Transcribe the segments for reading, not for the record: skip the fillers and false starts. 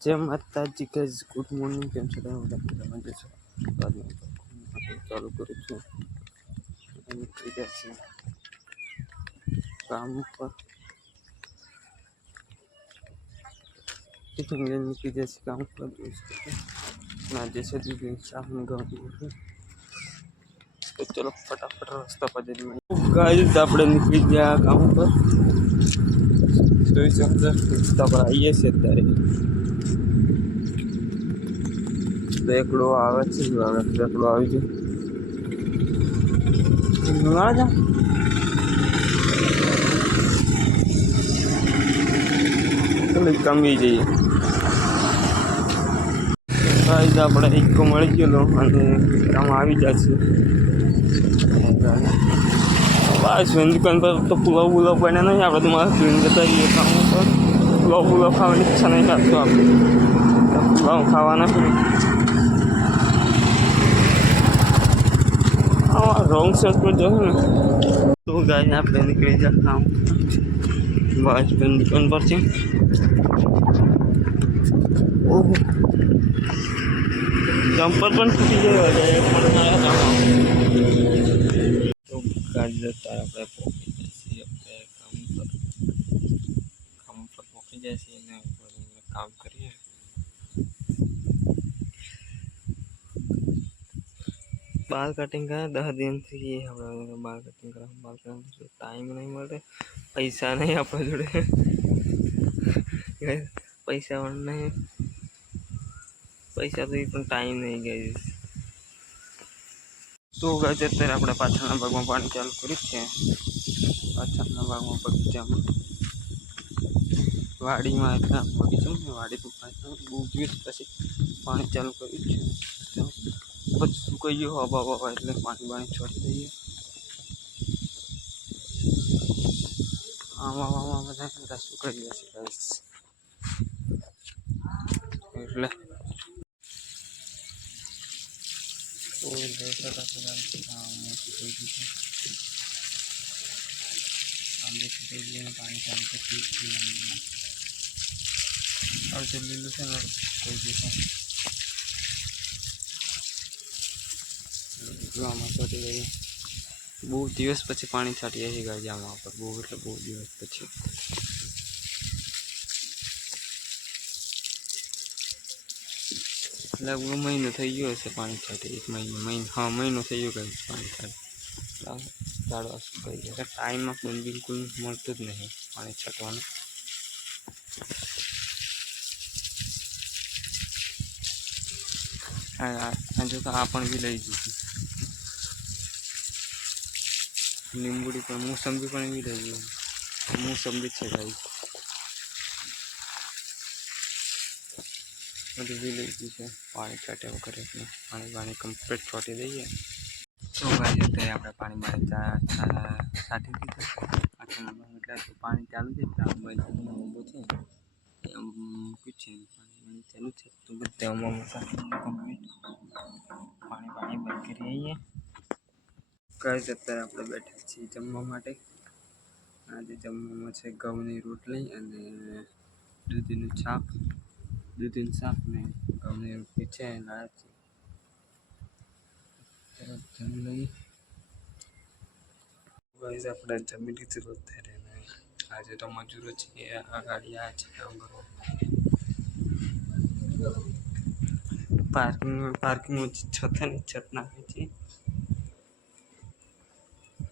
जय माता जी guys good morning केम छे તમે બધા મજામાં છો ચાલુ કરું છું અને નીકળી ગયા છે કામ ઉપર ટિફિન લઈને નીકળી ગયા છે કામ પર ના જैसे भी शाम गाँव तो चलो फटाफट रास्ता पर जल्दी गाइस આપણે નીકળી ગયા કામ પર જોઈ શકો છો રસ્તા પર આવીએ છીએ અત્યારે એકડો આવે છે એકડો આવી છે કમી જઈએ ગાઈસ આપણે ઇકો મળી ગયેલો અને કામ આવી જશે બસ દુકાન પર તો પુલાવ બને નહીં આપણે તો મારા ફ્રેન્ડ જતા રહીએ કામ ઉપર પુલાવ ખાવાની ઈચ્છા નહીં લાગતો આપણે પુલાવ ખાવાના રોંગ સાઈડ પર જવું ને તો ગાય આપણે નીકળી જાય કામ બસ દુકાન પર છે ઓહો જમ્પર પણ તૂટી ગયો છે તો ગાડી જતા આપણે પહોંચી જઈએ આપણે કામ પર પહોંચી જાય છે અને કામ કરીએ बाल कटिंग का 10 दिन थी हम बाल कटिंग टाइम नहीं मिल रहे पैसा नहीं आप जोड़े पैसा नहीं पैसा तो टाइम नहीं गए तो गाइस અત્યારે આપણે પાછળના ભાગમાં પાણી ચાલુ કર્યું છે પાછળના ભાગમાં બગીચામાં વાડીમાં એટલા બગીચામાં વાડી તો બહુ દિવસ પછી પાણી ચાલુ કર્યું છે પછી સુકાઈ ગયો હવા એટલે પાણી છોડી દઈએ આમાં બધા સુકાઈ ગયા છે ગાઈસ એટલે पानी चालू करती और લીલું છે ને કોઈ જશે આમાં છોડી દઈએ બહુ દિવસ પછી પાણી છાંટીએ છીએ ગાય આમાં પર બહુ એટલે બહુ દિવસ પછી લગભગ મહિનો થઈ ગયો હશે પાણી છાંટી એક મહિનો થઈ ગયો ગાય પાણી છાંટી ઝાડવા સુકાઈ ગયા ટાઈમમાં પણ બિલકુલ મળતું જ નહીં પાણી છાંટવાનું જો તો આ પણ બી લઈ જઈશું લીંબુડી પણ મોસંબી પણ બી લઈ જઈએ મોસંબી છે ગાઈ બધું બી લઈ જઈએ પાણી છાંટ્યા વગર પાણી કમ્પ્લીટ છોટી દઈએ તો ગાઈ અત્યારે આપણે પાણી છાંટી દીધું એટલે પાણી ચાલુ છે ઊભો છે પૂછે પાણી ચાલુ છે તો બધામાં પાણી બંધ કરી આવીએ ગાઈસ અત્યારે આપણે બેઠા છીએ જમવા માટે આજે જમવામાં છે ઘઉંની રોટલી અને દૂધીનું શાક ને ઘઉંની રોટલી છે જમી લઈએ ગાઈસ આપણે જમી લીધું અત્યારે આજે તો મજૂરો છે આ ગાડી આ છે કામ કરવા પાર્કિંગ છત નાખી છે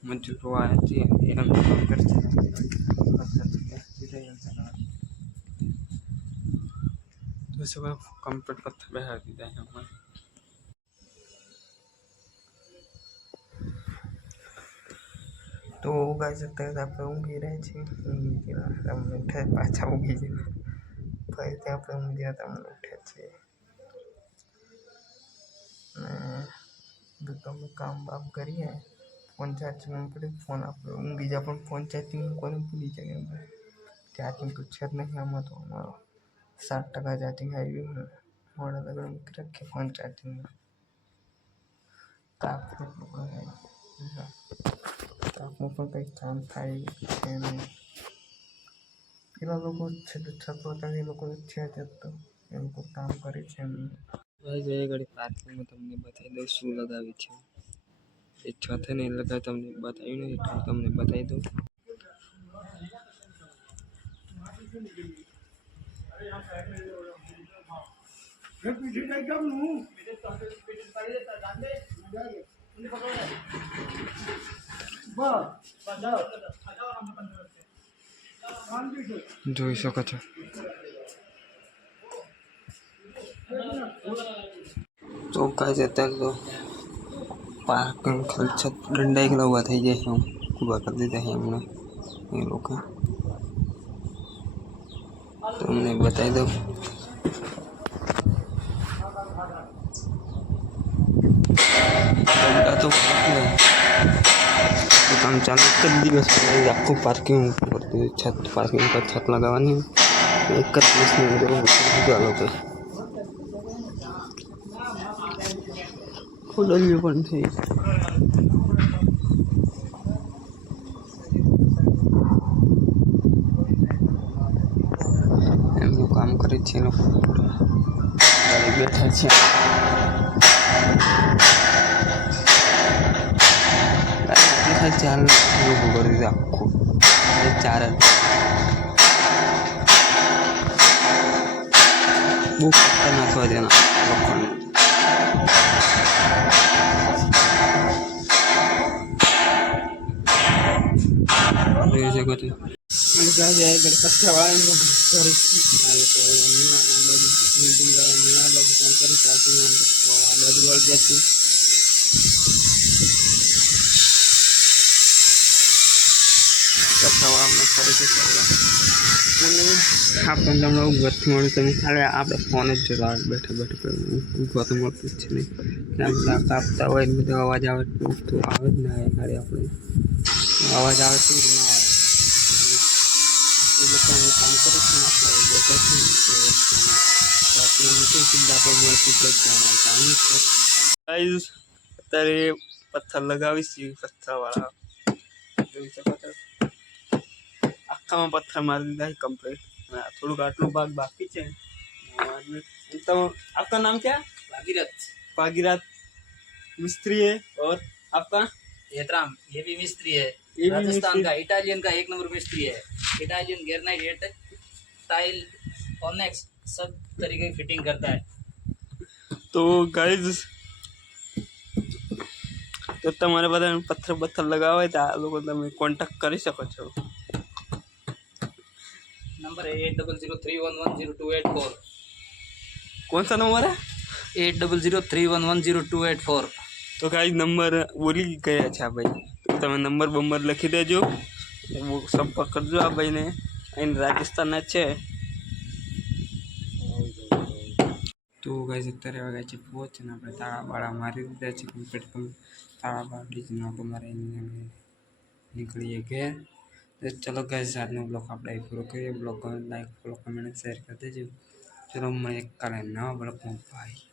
મજૂરો આવ્યા છે એના કામ કરશે તો सब कंप्लीट पत्थर बैठा दिया है हमें तो गाइस અત્યારે આપણે ઊંઘી રહ્યા છીએ તમને ઉઠે પાછા ઊંઘી જઈએ ફરી ત્યાં આપણે ઊંઘી ગયા તમને ઉઠે છે ને તમે કામ બામ કરીએ ફોન ચાર્જિંગ પડે ફોન આપણે ઊંઘી જાય પણ ફોન ચાર્જિંગ કોને ભૂલી જાય ચાર્જિંગ તો છે જ નહીં આમાં તો અમારો 7% ચાર્જિંગ આવી ગયું મોડા લગન મૂકી રાખીએ ફોન ચાર્જિંગમાં તાપમાં પણ કંઈક કામ થાય છે નહીં પેલા લોકો છે છતો હતા એ લોકો છે જ તો એ લોકો કામ કરે છે એમનું. ભાઈ એ ઘડી પાર્કિંગમાં તમને બતાવી દઉં શું લગાવી છે. એ છતે નહીં લગાવી તમને બતાવ્યું નહીં એટલે તમને બતાવી દઉં. જોઈ શકો છો. તો કાંઈ અત્યારે તો પાર્કિંગ ખર્ચ દંડાઈ ગયેલા ઊભા થઈ જાય છે. ઊભા કરી દીધા છે એમને એ લોકો. તમને બતાવી દઉં. તો કામ ચાલુ એક જ દિવસ આખું પાર્કિંગ કરતું છત પાર્કિંગ પર છત લગાવવાની એક જ દિવસની અંદર ચાલો ભાઈ ખોડલ્યું પણ થઈ. એમનું કામ કરે છે લોકો બેઠા છે. ચાર લોકો કરી દીધું આખું 4 બહુ ખતરનાક હોય તેના લોકોને. જોઈ શકો છો આપણે તમને ઊભી મળ્યું તમે ખાલી આપણે ફોન જ જોતા બેઠા બેઠા ઊભા તો મળતું જ છે નહીં. કાપતા હોય ને બધો અવાજ આવે તો આવે જ ના ખાલી આપણે અવાજ આવે તો જ ના આવે. એ લોકોનું કામ કરે છે ને આપણે બેઠા છીએ અત્યારે પથ્થર લગાવીશ પથ્થરવાળા જોઈ શકો છો. આખામાં પથ્થર મારી દીધા કમ્પ્લીટ. થોડુંક આટલું ભાગ બાકી છે. तो आपका नाम क्या? भागीरथ मिस्त्री है. और आपका? हेतराम, ये भी मिस्त्री है. राजस्थान का इटालियन का 1 नंबर मिस्त्री है. इटालियन ग्रेनाइट टाइल ऑनेक्स सब तरीके की फिटिंग करता है. तो गाइस तो તમારે બધા પથ્થર લગાવે તો આ લોકો તમે કોન્ટેક્ટ કરી શકો છો. नंबर है 8003110284. कौन सा नंबर है? 8003110284. तो गाइस नंबर बोली गया अच्छा भाई तो તમે નંબર બંબર લખી દેજો. સંપર્ક કરજો આ ભાઈને. અહીં રાજસ્થાનના છે. તો ગાઈસ અત્યારે વાગ્યા છે 5 અને આપણે તાળા મારી દીધા છે કમ્પ્લીટ. તાળા બાળીને આપણે મારીને નીકળીએ ઘેર. તો ચલો ગાઈસ આજનો બ્લોગ આપણે પૂરો કરીએ. Blog like follow comment share કરી દેજો. ચલો મળીએ કાલે નવા બ્લોગમાં. બાય.